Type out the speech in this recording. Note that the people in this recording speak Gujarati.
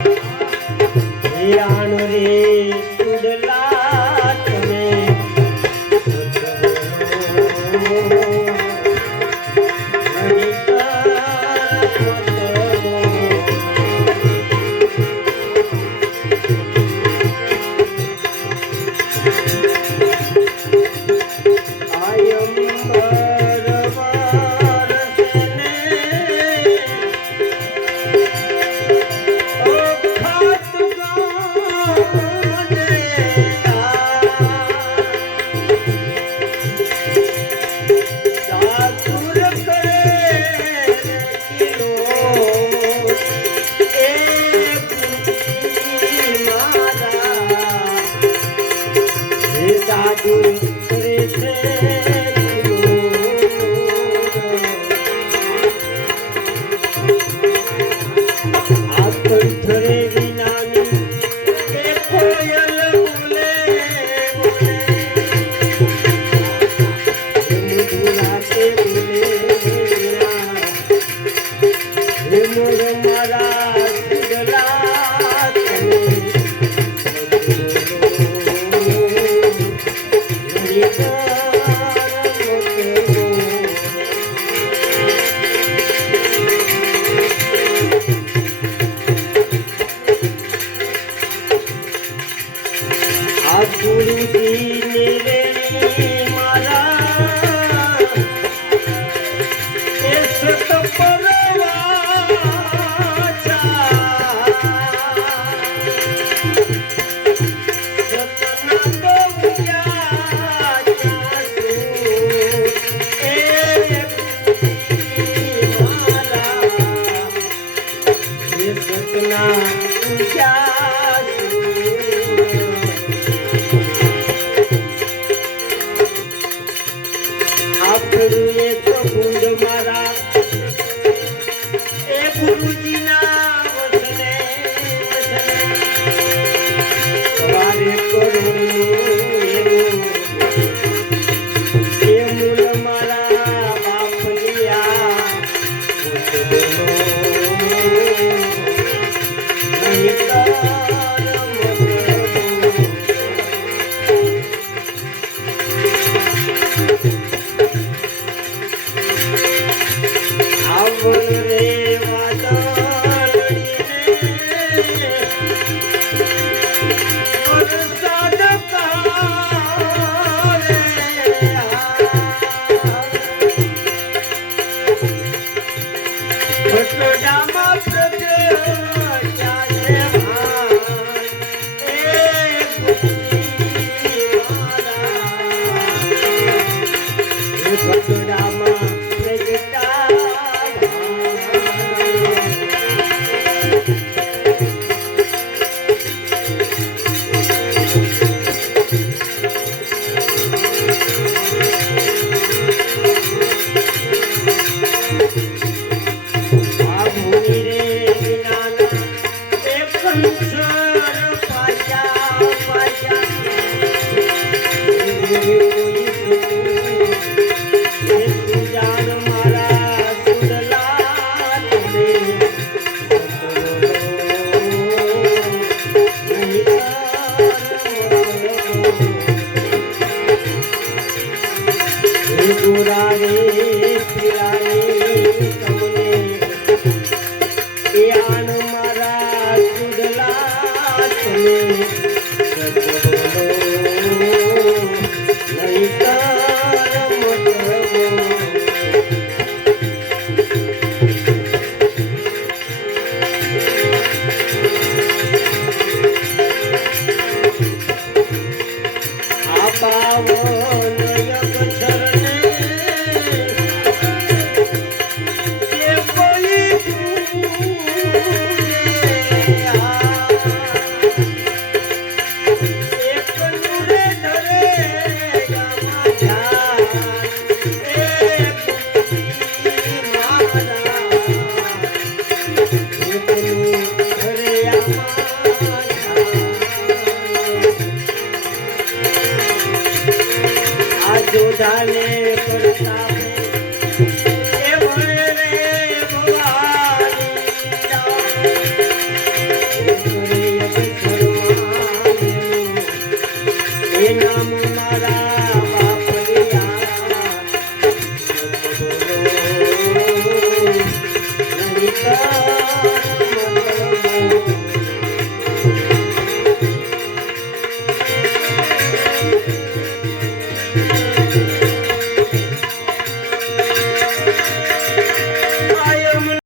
હિરાણ રે ચૂડલા ગુરુજી ને রে जाने